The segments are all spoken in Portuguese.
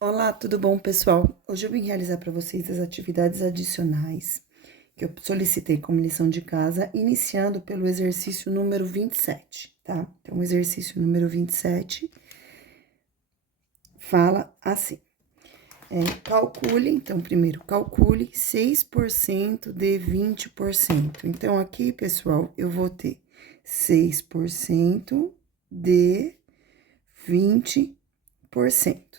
Olá, tudo bom, pessoal? Hoje eu vim realizar para vocês as atividades adicionais que eu solicitei como lição de casa, iniciando pelo exercício número 27, tá? Então, o exercício número 27 fala assim: calcule, então, primeiro, calcule 6% de 20%. Então, aqui, pessoal, eu vou ter 6% de 20%,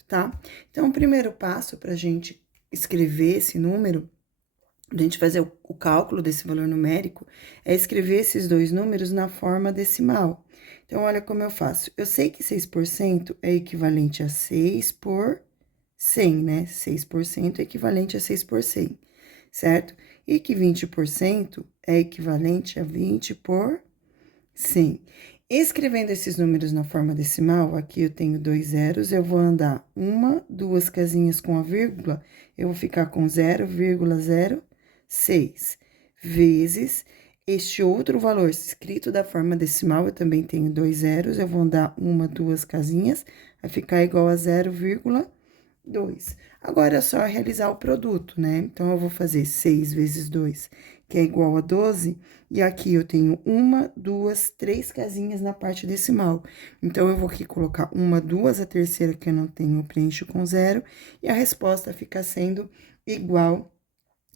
tá? Então, o primeiro passo para a gente escrever esse número, a gente fazer o cálculo desse valor numérico, é escrever esses dois números na forma decimal. Então, olha como eu faço. Eu sei que 6% é equivalente a 6 por 100, né? 6% é equivalente a 6 por 100, certo? E que 20% é equivalente a 20 por 100. Escrevendo esses números na forma decimal, aqui eu tenho dois zeros, eu vou andar uma, duas casinhas com a vírgula, eu vou ficar com 0,06, vezes este outro valor escrito da forma decimal, eu também tenho dois zeros, eu vou andar uma, duas casinhas, vai ficar igual a 0,2. Agora é só realizar o produto, né? Então, eu vou fazer 6 vezes 2, que é igual a 12, e aqui eu tenho uma, duas, três casinhas na parte decimal. Então, eu vou aqui colocar uma, duas, a terceira que eu não tenho, eu preencho com zero, e a resposta fica sendo igual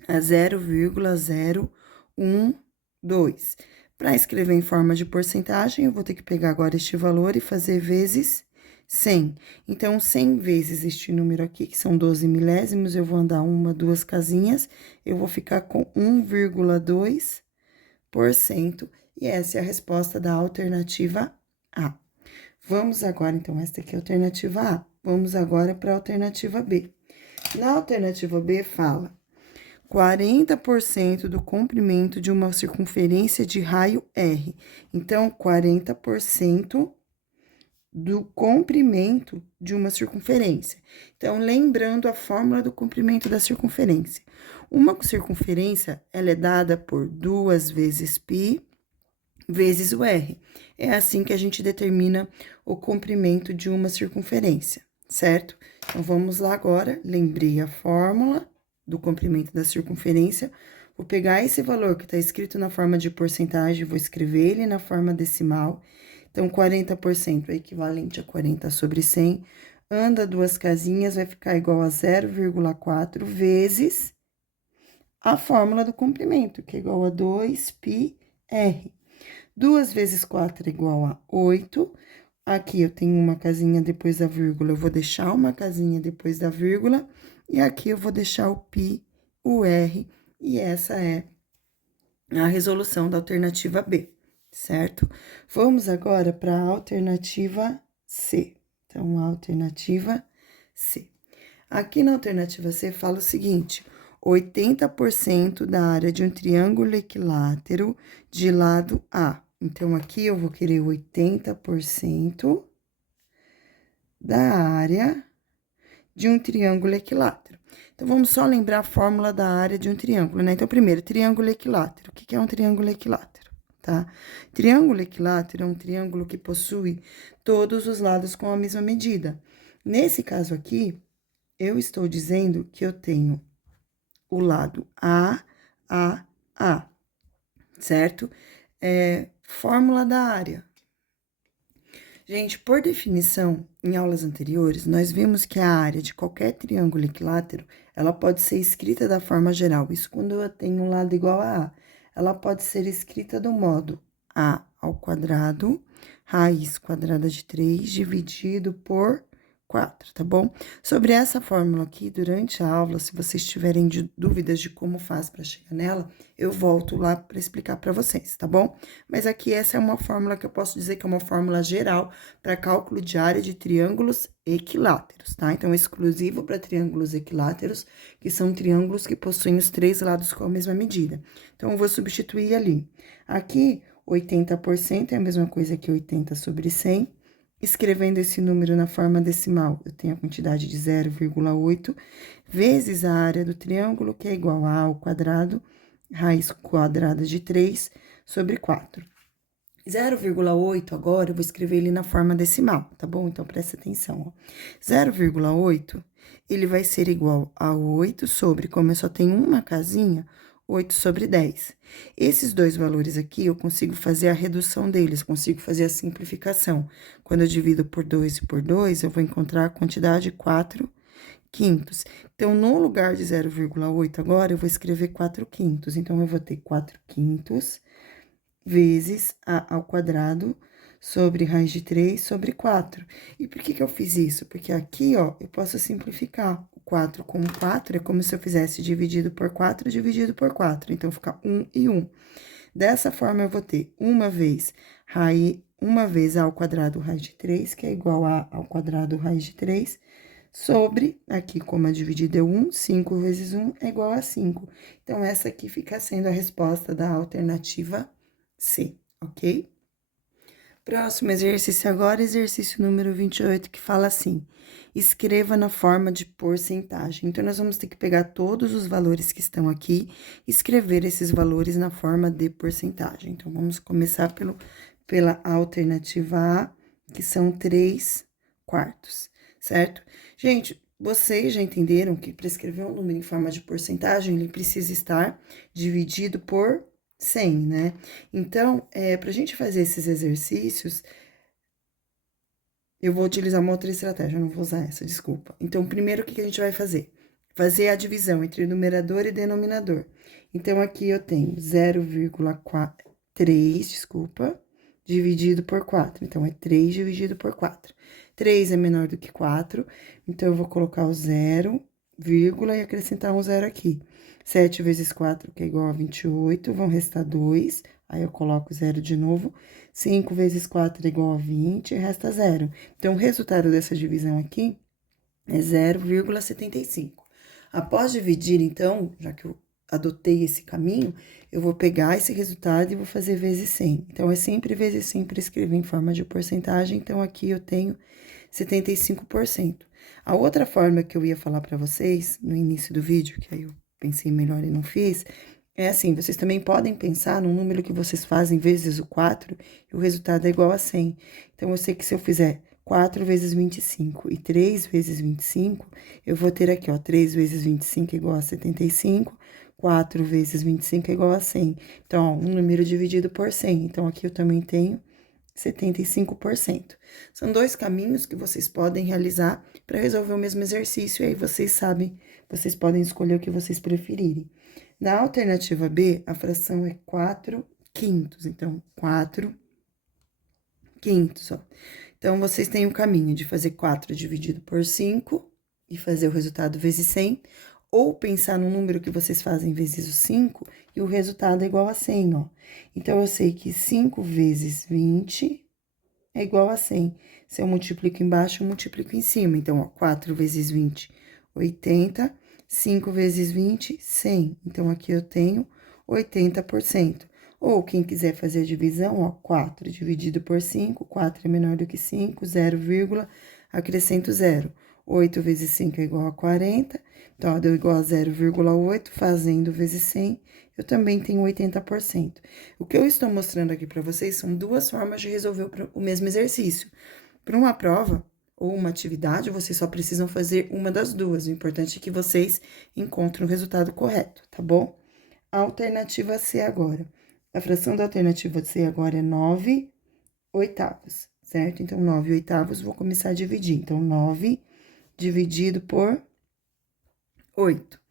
a 0,012. Para escrever em forma de porcentagem, eu vou ter que pegar agora este valor e fazer vezes 100. Então, 100 vezes este número aqui, que são 12 milésimos, eu vou andar uma, duas casinhas, eu vou ficar com 1,2%. E essa é a resposta da alternativa A. Vamos agora, então, esta aqui é a alternativa A. Vamos agora para a alternativa B. Na alternativa B, fala 40% do comprimento de uma circunferência de raio R. Então, 40% do comprimento de uma circunferência. Então, lembrando a fórmula do comprimento da circunferência. Uma circunferência, ela é dada por 2 vezes π vezes o R. É assim que a gente determina o comprimento de uma circunferência, certo? Então, vamos lá agora. Lembrei a fórmula do comprimento da circunferência. Vou pegar esse valor que está escrito na forma de porcentagem, vou escrever ele na forma decimal. Então, 40% é equivalente a 40 sobre 100. Anda duas casinhas, vai ficar igual a 0,4 vezes a fórmula do comprimento, que é igual a 2πr. 2 vezes 4 é igual a 8. Aqui eu tenho uma casinha depois da vírgula, eu vou deixar uma casinha depois da vírgula. E aqui eu vou deixar o π, o r, e essa é a resolução da alternativa B, certo? Vamos agora para a alternativa C. Então, a alternativa C. Aqui na alternativa C fala o seguinte: 80% da área de um triângulo equilátero de lado A. Então, aqui eu vou querer 80% da área de um triângulo equilátero. Então, vamos só lembrar a fórmula da área de um triângulo, né? Então, primeiro, triângulo equilátero. O que é um triângulo equilátero, tá? Triângulo equilátero é um triângulo que possui todos os lados com a mesma medida. Nesse caso aqui, eu estou dizendo que eu tenho o lado A, certo? Fórmula da área. Gente, por definição, em aulas anteriores, nós vimos que a área de qualquer triângulo equilátero, ela pode ser escrita da forma geral. Isso quando eu tenho um lado igual a A. Ela pode ser escrita do modo A ao quadrado, raiz quadrada de 3, dividido por 4, tá bom? Sobre essa fórmula aqui, durante a aula, se vocês tiverem dúvidas de como faz para chegar nela, eu volto lá para explicar para vocês, tá bom? Mas aqui essa é uma fórmula que eu posso dizer que é uma fórmula geral para cálculo de área de triângulos equiláteros, tá? Então, exclusivo para triângulos equiláteros, que são triângulos que possuem os três lados com a mesma medida. Então, eu vou substituir ali. Aqui, 80% é a mesma coisa que 80 sobre 100. Escrevendo esse número na forma decimal, eu tenho a quantidade de 0,8 vezes a área do triângulo, que é igual a ao quadrado, raiz quadrada de 3 sobre 4. 0,8 agora, eu vou escrever ele na forma decimal, tá bom? Então, presta atenção, ó. 0,8 ele vai ser igual a 8 sobre, como eu só tenho uma casinha, 8 sobre 10. Esses dois valores aqui, eu consigo fazer a redução deles, consigo fazer a simplificação. Quando eu divido por 2 e por 2, eu vou encontrar a quantidade 4 quintos. Então, no lugar de 0,8 agora, eu vou escrever 4 quintos. Então, eu vou ter 4 quintos vezes a ao quadrado sobre raiz de 3 sobre 4. E por que que eu fiz isso? Porque aqui, ó, eu posso simplificar. O 4 com 4 é como se eu fizesse dividido por 4, dividido por 4. Então, fica 1 e 1. Dessa forma, eu vou ter uma vez a ao quadrado raiz de 3, que é igual a ao quadrado raiz de 3, sobre, aqui como é dividido é 1, 5 vezes 1 é igual a 5. Então, essa aqui fica sendo a resposta da alternativa C, ok? Próximo exercício agora, exercício número 28, que fala assim: escreva na forma de porcentagem. Então, nós vamos ter que pegar todos os valores que estão aqui e escrever esses valores na forma de porcentagem. Então, vamos começar pela alternativa A, que são 3 quartos, certo? Gente, vocês já entenderam que para escrever um número em forma de porcentagem, ele precisa estar dividido por 100, né? Então, para a gente fazer esses exercícios, eu vou utilizar uma outra estratégia, eu não vou usar essa, desculpa. Então, primeiro, o que que a gente vai fazer? Fazer a divisão entre numerador e denominador. Então, aqui eu tenho 0,3, desculpa, dividido por 4. Então, é 3 dividido por 4. 3 é menor do que 4, então, eu vou colocar o 0, vírgula, e acrescentar um zero aqui. 7 vezes 4, que é igual a 28, vão restar 2, aí eu coloco 0 de novo. 5 vezes 4 é igual a 20, e resta 0. Então, o resultado dessa divisão aqui é 0,75. Após dividir, então, já que eu adotei esse caminho, eu vou pegar esse resultado e vou fazer vezes 100. Então, é sempre vezes 100 para escrever em forma de porcentagem. Então, aqui eu tenho 75%. A outra forma que eu ia falar para vocês no início do vídeo, que aí eu pensei melhor e não fiz, é assim, vocês também podem pensar no número que vocês fazem vezes o 4 e o resultado é igual a 100. Então, eu sei que se eu fizer 4 vezes 25 e 3 vezes 25, eu vou ter aqui, ó, 3 vezes 25 é igual a 75, 4 vezes 25 é igual a 100. Então, ó, um número dividido por 100. Então, aqui eu também tenho 75%. São dois caminhos que vocês podem realizar para resolver o mesmo exercício, e aí vocês sabem, vocês podem escolher o que vocês preferirem. Na alternativa B, a fração é 4 quintos, então, 4 quintos, ó. Então, vocês têm o caminho de fazer 4 dividido por 5 e fazer o resultado vezes 100, ou pensar no número que vocês fazem vezes o 5 e o resultado é igual a 100, ó. Então, eu sei que 5 vezes 20 é igual a 100. Se eu multiplico embaixo, eu multiplico em cima. Então, ó, 4 vezes 20, 80. 5 vezes 20, 100. Então, aqui eu tenho 80%. Ou, quem quiser fazer a divisão, ó, 4 dividido por 5, 4 é menor do que 5, 0, acrescento 0. 8 vezes 5 é igual a 40, então, ó, deu igual a 0,8, fazendo vezes 100, eu também tenho 80%. O que eu estou mostrando aqui para vocês são duas formas de resolver o mesmo exercício. Para uma prova ou uma atividade, vocês só precisam fazer uma das duas. O importante é que vocês encontrem o resultado correto, tá bom? A alternativa C agora. A fração da alternativa C agora é 9 oitavos, certo? Então, 9 oitavos, vou começar a dividir. Então, 9 dividido por 8.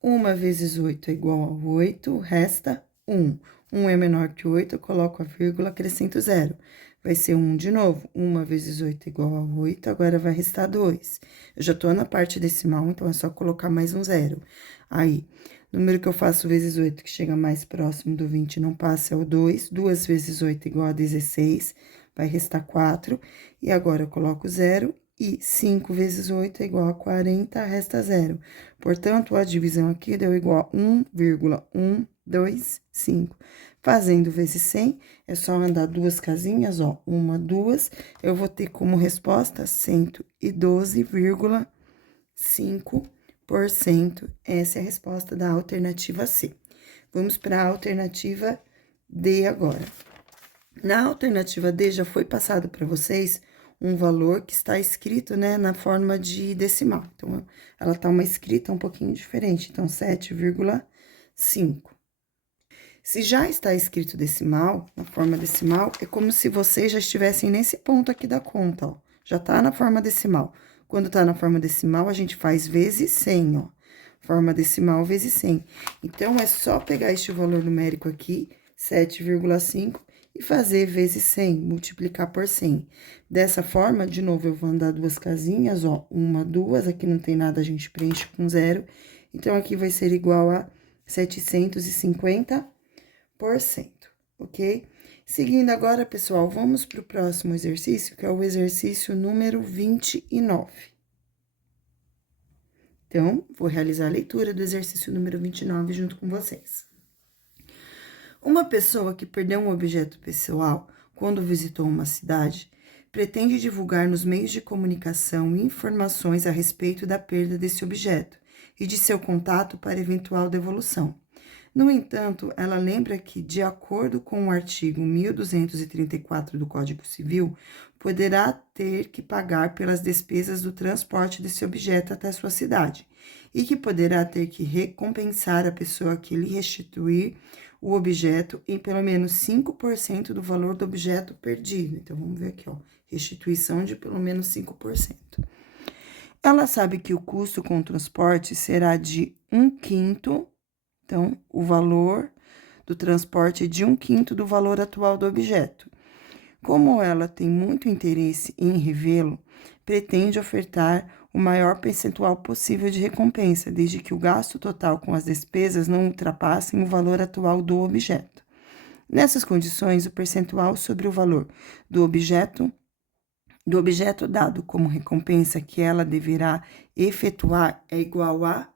1 vezes 8 é igual a 8, resta 1. 1 é menor que 8, eu coloco a vírgula, acrescento 0. Vai ser 1 de novo. 1 vezes 8 é igual a 8, agora vai restar 2. Eu já tô na parte decimal, então é só colocar mais um 0. Aí, número que eu faço vezes 8, que chega mais próximo do 20, não passa, é o 2. 2 vezes 8 é igual a 16, vai restar 4. E agora, eu coloco 0. E 5 vezes 8 é igual a 40, resta 0. Portanto, a divisão aqui deu igual a 1,125. Fazendo vezes 100, é só andar duas casinhas, ó, 1, 2, eu vou ter como resposta 112,5%. Essa é a resposta da alternativa C. Vamos para a alternativa D agora. Na alternativa D, já foi passado para vocês um valor que está escrito, né, na forma de decimal. Então, ela tá uma escrita um pouquinho diferente. Então, 7,5. Se já está escrito decimal, na forma decimal, é como se vocês já estivessem nesse ponto aqui da conta, ó. Já tá na forma decimal. Quando tá na forma decimal, a gente faz vezes 100, ó. Forma decimal vezes 100. Então, é só pegar este valor numérico aqui, 7,5, e fazer vezes 100, multiplicar por 100. Dessa forma, de novo, eu vou andar duas casinhas, ó. Uma, duas, aqui não tem nada, a gente preenche com zero. Então, aqui vai ser igual a 750%, ok? Seguindo agora, pessoal, vamos para o próximo exercício, que é o exercício número 29. Então, vou realizar a leitura do exercício número 29 junto com vocês. Uma pessoa que perdeu um objeto pessoal quando visitou uma cidade pretende divulgar nos meios de comunicação informações a respeito da perda desse objeto e de seu contato para eventual devolução. No entanto, ela lembra que, de acordo com o artigo 1234 do Código Civil, poderá ter que pagar pelas despesas do transporte desse objeto até sua cidade, e que poderá ter que recompensar a pessoa que lhe restituir o objeto em pelo menos 5% do valor do objeto perdido. Então, vamos ver aqui, ó, restituição de pelo menos 5%. Ela sabe que o custo com o transporte será de 1/5. Então, o valor do transporte é de 1/5 do valor atual do objeto. Como ela tem muito interesse em revê-lo, pretende ofertar o maior percentual possível de recompensa, desde que o gasto total com as despesas não ultrapassem o valor atual do objeto. Nessas condições, o percentual sobre o valor do objeto dado como recompensa que ela deverá efetuar é igual a...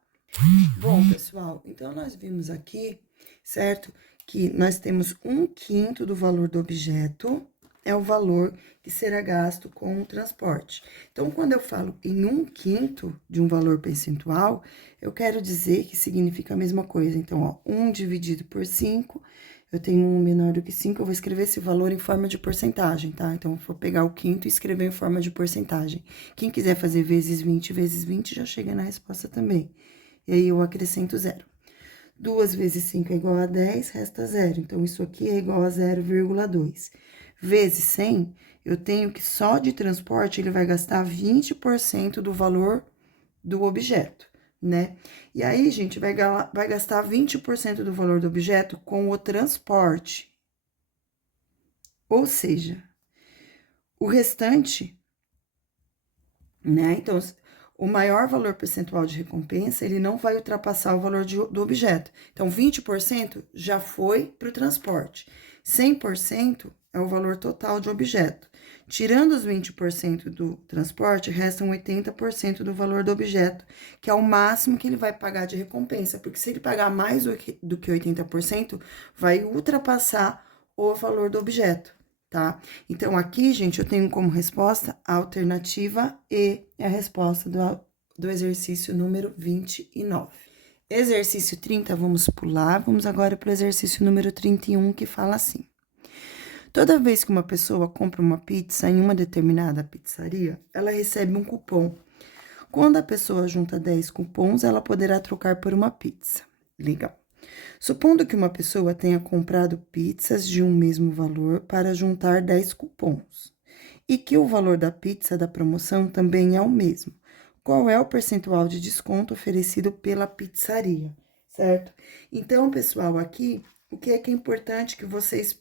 Bom, pessoal, então nós vimos aqui, certo? Que nós temos 1/5 do valor do objeto, é o valor que será gasto com o transporte. Então, quando eu falo em 1/5 de um valor percentual, eu quero dizer que significa a mesma coisa. Então, ó, 1 dividido por 5, eu tenho um menor do que 5, eu vou escrever esse valor em forma de porcentagem, tá? Então, eu vou pegar o quinto e escrever em forma de porcentagem. Quem quiser fazer vezes 20, já chega na resposta também. E aí, eu acrescento 0. 2 vezes 5 é igual a 10, resta 0. Então, isso aqui é igual a 0,2. Vezes 100, eu tenho que só de transporte ele vai gastar 20% do valor do objeto, né? E aí, gente, vai gastar 20% do valor do objeto com o transporte. Ou seja, o restante, né? Então, o maior valor percentual de recompensa, ele não vai ultrapassar o valor do objeto. Então, 20% já foi para o transporte. 100% é o valor total de objeto. Tirando os 20% do transporte, restam 80% do valor do objeto, que é o máximo que ele vai pagar de recompensa. Porque se ele pagar mais do que 80%, vai ultrapassar o valor do objeto, tá? Então, aqui, gente, eu tenho como resposta a alternativa E, é a resposta do exercício número 29. Exercício 30, vamos pular, vamos agora para o exercício número 31, que fala assim. Toda vez que uma pessoa compra uma pizza em uma determinada pizzaria, ela recebe um cupom. Quando a pessoa junta 10 cupons, ela poderá trocar por uma pizza. Legal. Supondo que uma pessoa tenha comprado pizzas de um mesmo valor para juntar 10 cupons e que o valor da pizza da promoção também é o mesmo, qual é o percentual de desconto oferecido pela pizzaria, certo? Então, pessoal, aqui, o que é importante que vocês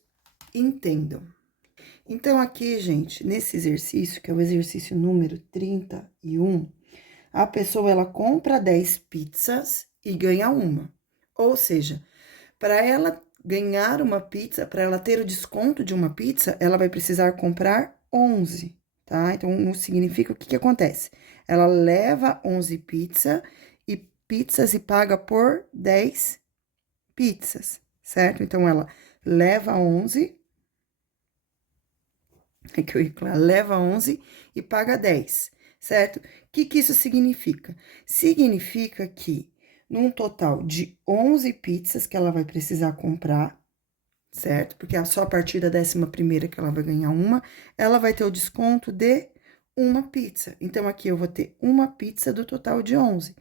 entendam? Então, aqui, gente, nesse exercício, que é o exercício número 31, a pessoa, ela compra 10 pizzas e ganha uma. Ou seja, para ela ganhar uma pizza, para ela ter o desconto de uma pizza, ela vai precisar comprar 11, tá? Então, significa o que acontece? Ela leva 11 pizzas e paga por 10 pizzas, certo? Então, ela leva 11, leva 11 e paga 10, certo? O que isso significa? Significa que num total de 11 pizzas que ela vai precisar comprar, certo? Porque é só a partir da 11ª que ela vai ganhar uma, ela vai ter o desconto de uma pizza. Então, aqui eu vou ter uma pizza do total de 11.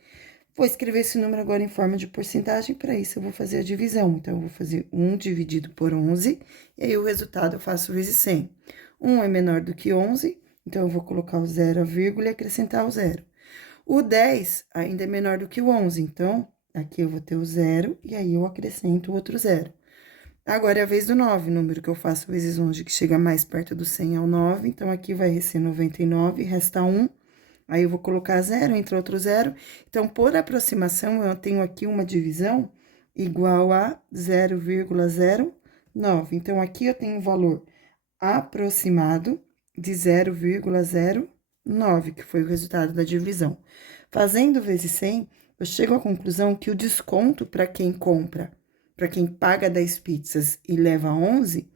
Vou escrever esse número agora em forma de porcentagem, para isso eu vou fazer a divisão. Então, eu vou fazer 1 dividido por 11, e aí o resultado eu faço vezes 100. 1 é menor do que 11, então eu vou colocar o 0, a vírgula e acrescentar o 0. O 10 ainda é menor do que o 11, então, aqui eu vou ter o 0, e aí eu acrescento o outro 0. Agora é a vez do 9, número que eu faço vezes 11, que chega mais perto do 100 é o 9, então aqui vai ser 99, resta 1, aí eu vou colocar 0, entre outro 0. Então, por aproximação, eu tenho aqui uma divisão igual a 0,09. Então, aqui eu tenho um valor aproximado de 0,09, que foi o resultado da divisão. Fazendo vezes 100, eu chego à conclusão que o desconto para quem compra, para quem paga 10 pizzas e leva 11,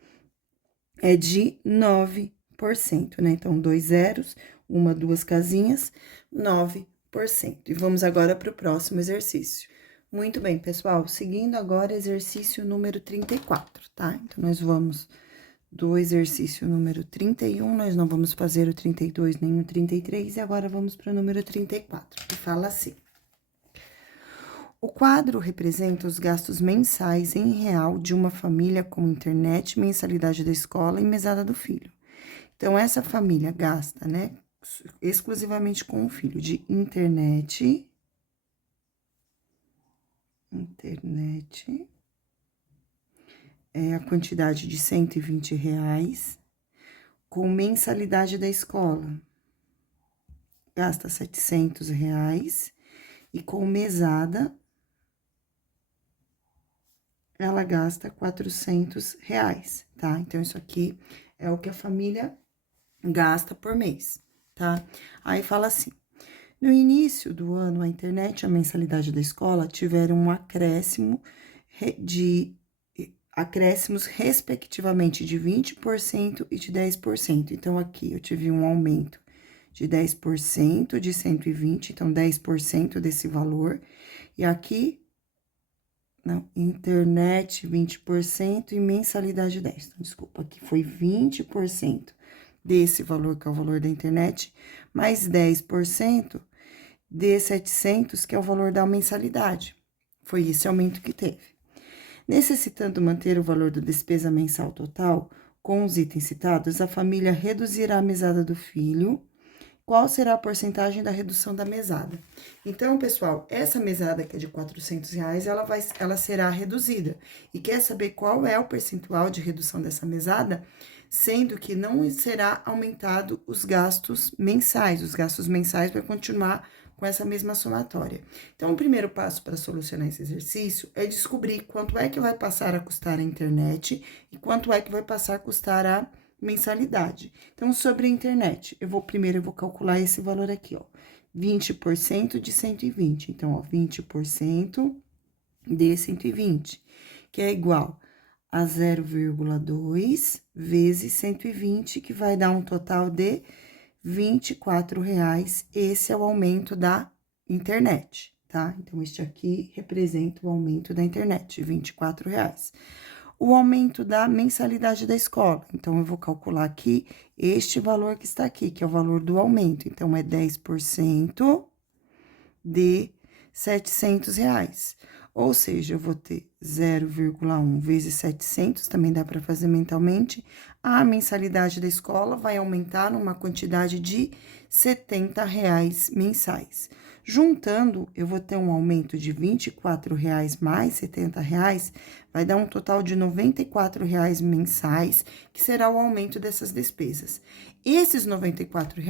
é de 9%, né? Então, 2 zeros, duas casinhas, 9%. E vamos agora para o próximo exercício. Muito bem, pessoal, seguindo agora exercício número 34, tá? Então, nós vamos do exercício número 31, nós não vamos fazer o 32 nem o 33, e agora vamos para o número 34, que fala assim. O quadro representa os gastos mensais em real de uma família com internet, mensalidade da escola e mesada do filho. Então, essa família gasta, né, exclusivamente com o filho, de internet, é a quantidade de R$ 120, com mensalidade da escola, gasta R$ 700, e com mesada, ela gasta R$ 400, tá? Então, isso aqui é o que a família gasta por mês, tá? Aí fala assim: no início do ano, a internet e a mensalidade da escola tiveram um acréscimos respectivamente de 20% e de 10%. Então, aqui eu tive um aumento de 10%, de 120, então 10% desse valor. E aqui, não, internet 20% e mensalidade 10%. Então, desculpa, aqui foi 20% desse valor, que é o valor da internet, mais 10% de 700, que é o valor da mensalidade. Foi esse aumento que teve. Necessitando manter o valor da despesa mensal total com os itens citados, a família reduzirá a mesada do filho. Qual será a porcentagem da redução da mesada? Então, pessoal, essa mesada que é de R$ 400, ela será reduzida. E quer saber qual é o percentual de redução dessa mesada? Sendo que não será aumentado os gastos mensais. Os gastos mensais vai continuar com essa mesma somatória. Então, o primeiro passo para solucionar esse exercício é descobrir quanto é que vai passar a custar a internet e quanto é que vai passar a custar a mensalidade. Então, sobre a internet, primeiro eu vou calcular esse valor aqui, ó, 20% de 120. Então, ó, 20% de 120, que é igual a 0,2 vezes 120, que vai dar um total de R$ 24. Esse é o aumento da internet, tá? Então, este aqui representa o aumento da internet, R$ 24. O aumento da mensalidade da escola. Então, eu vou calcular aqui este valor que está aqui, que é o valor do aumento. Então, é 10% de R$ 700. Ou seja, eu vou ter 0,1 vezes 700, também dá para fazer mentalmente. A mensalidade da escola vai aumentar numa quantidade de R$ 70 mensais. Juntando, eu vou ter um aumento de R$ 24 mais R$ 70, vai dar um total de R$ 94 mensais, que será o aumento dessas despesas. Esses R$ 94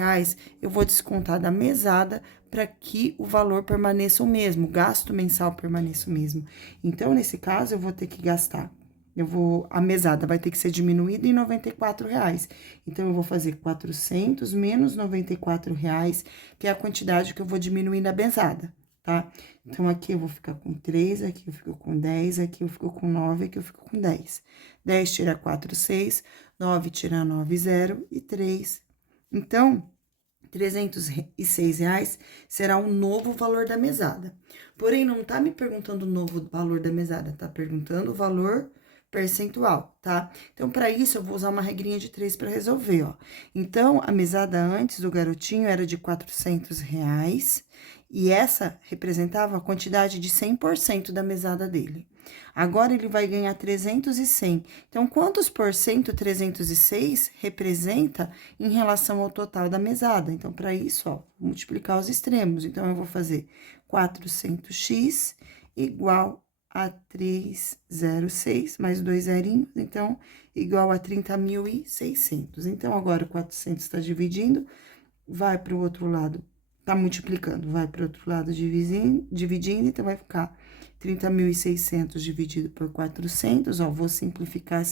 eu vou descontar da mesada para que o valor permaneça o mesmo, o gasto mensal permaneça o mesmo. Então, nesse caso, eu vou ter que gastar. A mesada vai ter que ser diminuída em R$ 94. Então, eu vou fazer 400 menos R$ 94, que é a quantidade que eu vou diminuir na mesada, tá? Então, aqui eu vou ficar com 3, aqui eu fico com 10, aqui eu fico com 9, aqui eu fico com 10. 10 tira 4, 6, 9 tira 9, 0 e 3. Então, R$ 306 será o novo valor da mesada. Porém, não tá me perguntando o novo valor da mesada, tá perguntando o valor percentual, tá? Então, para isso, eu vou usar uma regrinha de 3 para resolver, ó. Então, a mesada antes do garotinho era de R$ 400, e essa representava a quantidade de 100% da mesada dele. Agora, ele vai ganhar 300 e 100. Então, quantos por cento 306 representa em relação ao total da mesada? Então, para isso, ó, multiplicar os extremos. Então, eu vou fazer 400x igual a 306, mais 2 zerinhos, então, igual a 30.600. Então, agora o 400 está dividindo, vai para o outro lado, tá multiplicando, vai para o outro lado dividindo, então, vai ficar 30.600 dividido por 400, ó, vou simplificar,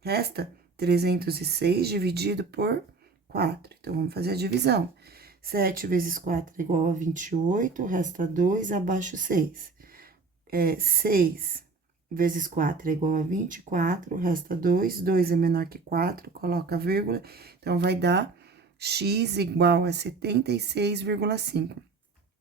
resta 306 dividido por 4. Então, vamos fazer a divisão. 7 vezes 4 é igual a 28, resta 2, abaixo 6. 6 vezes 4 é igual a 24, resta 2, 2 é menor que 4, coloca vírgula, então, vai dar x igual a 76,5.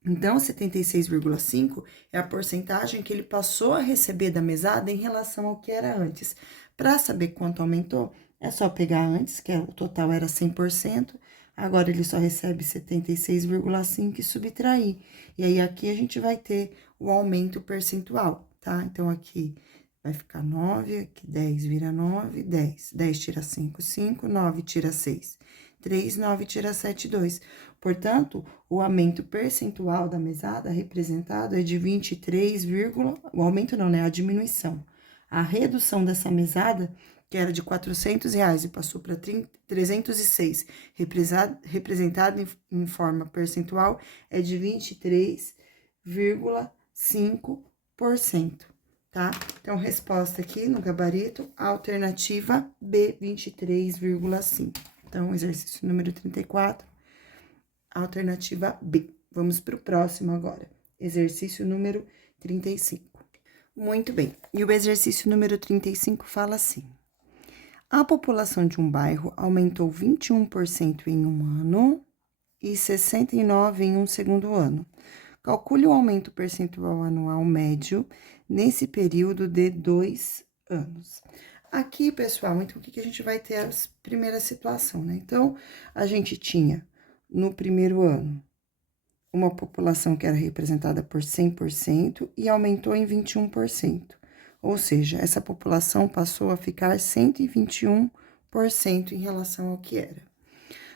Então, 76,5 é a porcentagem que ele passou a receber da mesada em relação ao que era antes. Para saber quanto aumentou, é só pegar antes, que o total era 100%, agora ele só recebe 76,5 e subtrair. E aí, aqui a gente vai ter o aumento percentual, tá? Então, aqui vai ficar 9, aqui 10 vira 9, 10. 10 tira 5, 5, 9 tira 6, 3, 9 tira 7, 2. Portanto, o aumento percentual da mesada representado é de 23, o aumento não, né? A diminuição. A redução dessa mesada, que era de R$ 400 e passou para 306, representada em forma percentual, é de 23,5%, tá? Então, resposta aqui no gabarito, alternativa B, 23,5. Então, exercício número 34, alternativa B. Vamos para o próximo agora, exercício número 35. Muito bem, e o exercício número 35 fala assim: a população de um bairro aumentou 21% em um ano e 69% em um segundo ano. Calcule o aumento percentual anual médio nesse período de 2 anos. Aqui, pessoal, então, o que a gente vai ter a primeira situação, né? Então, a gente tinha, no primeiro ano, uma população que era representada por 100% e aumentou em 21%. Ou seja, essa população passou a ficar 121% em relação ao que era.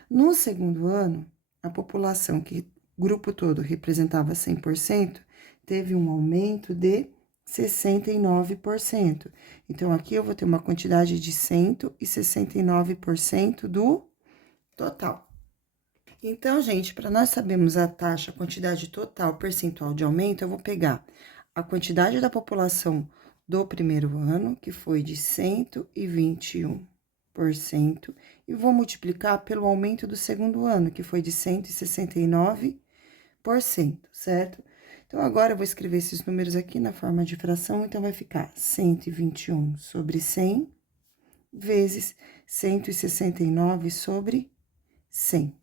No segundo ano, a população que o grupo todo representava 100%, teve um aumento de 69%. Então, aqui eu vou ter uma quantidade de 169% do total. Então, gente, para nós sabermos a taxa, a quantidade total percentual de aumento, eu vou pegar a quantidade da população do primeiro ano, que foi de 121%, e vou multiplicar pelo aumento do segundo ano, que foi de 169%, certo? Então, agora eu vou escrever esses números aqui na forma de fração, então vai ficar 121 sobre 100 vezes 169 sobre 100.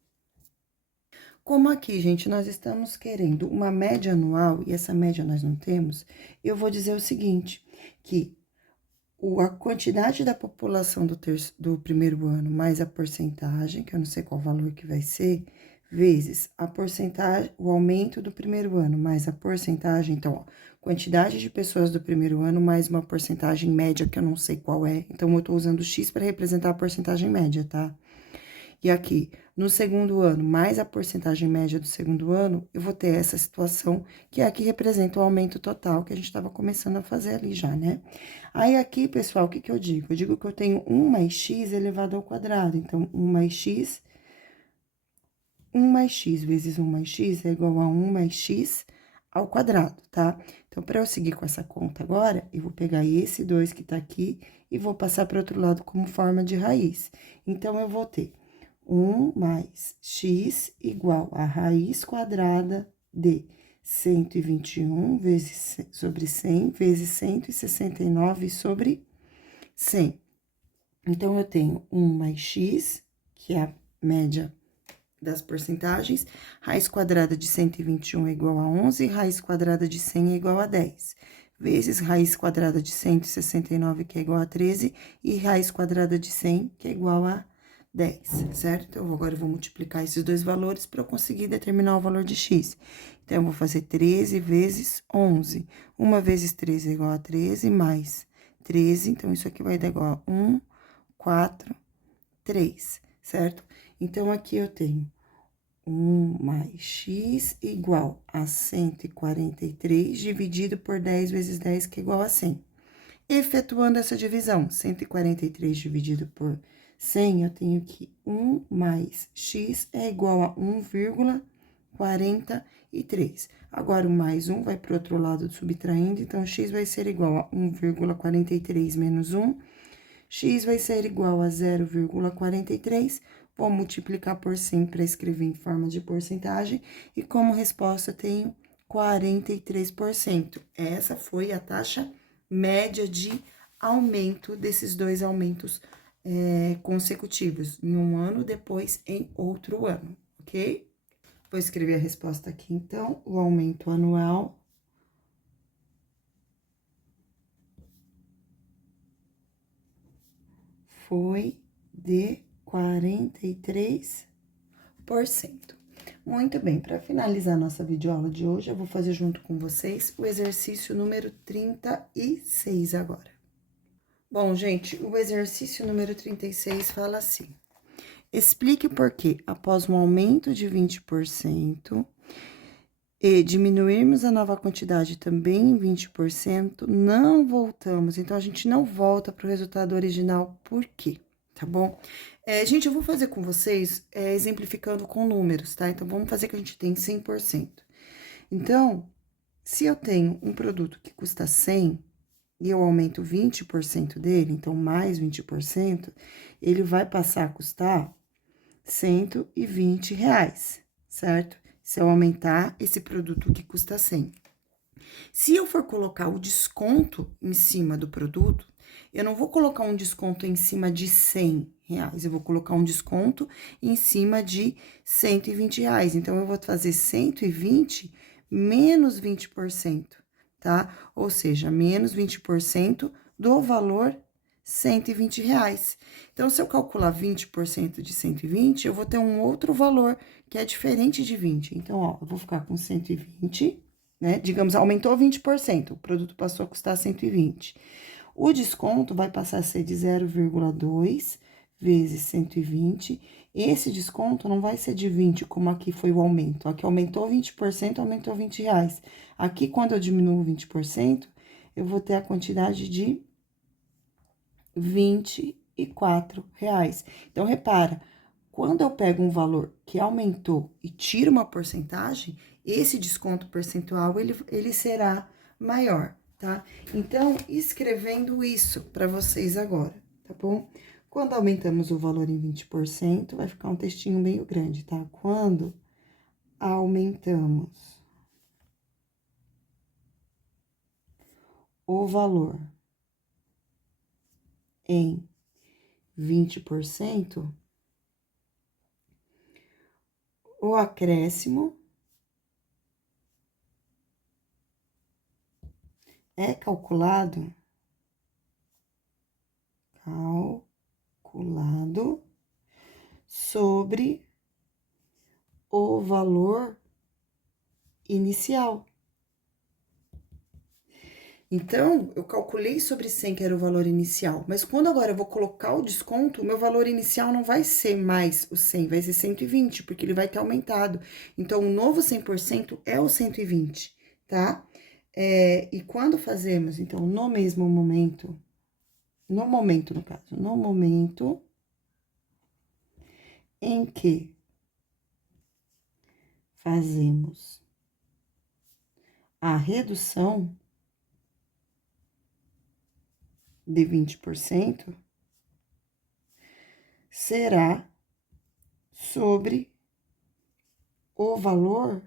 Como aqui, gente, nós estamos querendo uma média anual, e essa média nós não temos, eu vou dizer o seguinte, que a quantidade da população do primeiro ano mais a porcentagem, que eu não sei qual valor que vai ser, vezes a porcentagem, o aumento do primeiro ano mais a porcentagem, então, ó, quantidade de pessoas do primeiro ano mais uma porcentagem média, que eu não sei qual é, então, eu tô usando X para representar a porcentagem média, tá? E aqui, no segundo ano, mais a porcentagem média do segundo ano, eu vou ter essa situação, que é a que representa o aumento total, que a gente estava começando a fazer ali já, né? Aí, aqui, pessoal, o que eu digo? Eu digo que eu tenho 1 mais x elevado ao quadrado. Então, 1 mais x vezes 1 mais x é igual a 1 mais x ao quadrado, tá? Então, para eu seguir com essa conta agora, eu vou pegar esse 2 que tá aqui e vou passar para o outro lado como forma de raiz. Então, eu vou ter 1 mais x igual a raiz quadrada de 121 sobre 100 vezes 169 sobre 100. Então, eu tenho 1 mais x, que é a média das porcentagens, raiz quadrada de 121 é igual a 11, raiz quadrada de 100 é igual a 10. vezes raiz quadrada de 169, que é igual a 13, e raiz quadrada de 100, que é igual a 10, certo? Então, agora eu vou multiplicar esses dois valores para eu conseguir determinar o valor de x. Então, eu vou fazer 13 vezes 11. 1 vezes 13 é igual a 13, mais 13, então, isso aqui vai dar igual a 1, 4, 3, certo? Então, aqui eu tenho 1 mais x igual a 143 dividido por 10 vezes 10, que é igual a 100. Efetuando essa divisão, 143 dividido por 100, eu tenho que 1 mais x é igual a 1,43. Agora, o mais 1 vai para o outro lado subtraindo, então, x vai ser igual a 1,43 menos 1. X vai ser igual a 0,43. Vou multiplicar por 100 para escrever em forma de porcentagem. E como resposta, eu tenho 43%. Essa foi a taxa média de aumento desses dois aumentos consecutivos, em um ano, depois em outro ano, ok? Vou escrever a resposta aqui, então. O aumento anual foi de 43%. Muito bem, para finalizar nossa videoaula de hoje, eu vou fazer junto com vocês o exercício número 36 agora. Bom, gente, o exercício número 36 fala assim: explique por que, após um aumento de 20%, e diminuirmos a nova quantidade também em 20%, não voltamos. Então, a gente não volta para o resultado original, por quê? Tá bom? Gente, eu vou fazer com vocês, exemplificando com números, tá? Então, vamos fazer que a gente tem 100%. Então, se eu tenho um produto que custa 100 e eu aumento 20% dele, então, mais 20%, ele vai passar a custar R$ 120, certo? Se eu aumentar esse produto que custa 100. Se eu for colocar o desconto em cima do produto, eu não vou colocar um desconto em cima de R$ 100, eu vou colocar um desconto em cima de R$ 120. Então, eu vou fazer 120 menos 20%, tá? Ou seja, menos 20% do valor R$ 120. Então, se eu calcular 20% de 120, eu vou ter um outro valor que é diferente de 20. Então, ó, eu vou ficar com 120, né? Digamos, aumentou 20%, o produto passou a custar 120. O desconto vai passar a ser de 0,2 vezes 120. Esse desconto não vai ser de 20, como aqui foi o aumento. Aqui aumentou 20%, aumentou R$ 20. Aqui, quando eu diminuo 20%, eu vou ter a quantidade de R$ 24. Então, repara, quando eu pego um valor que aumentou e tiro uma porcentagem, esse desconto percentual, ele será maior, tá? Então, escrevendo isso para vocês agora, tá bom? Quando aumentamos o valor em 20%, vai ficar um textinho meio grande, tá? Quando aumentamos o valor em 20%, o acréscimo é calculado sobre o valor inicial. Então, eu calculei sobre 100, que era o valor inicial, mas quando agora eu vou colocar o desconto, o meu valor inicial não vai ser mais o 100, vai ser 120, porque ele vai ter aumentado. Então, o novo 100% é o 120, tá? E quando fazemos, então, no mesmo momento, no momento em que fazemos a redução de 20%, será sobre o valor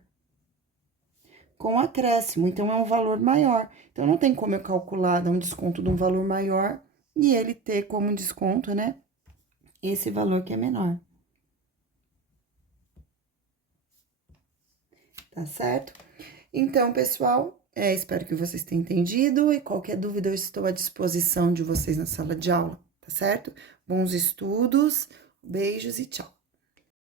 com acréscimo, então é um valor maior. Então, não tem como eu calcular, dar um desconto de um valor maior e ele ter como desconto, né, esse valor que é menor. Tá certo? Então, pessoal, Espero que vocês tenham entendido e qualquer dúvida eu estou à disposição de vocês na sala de aula, tá certo? Bons estudos, beijos e tchau!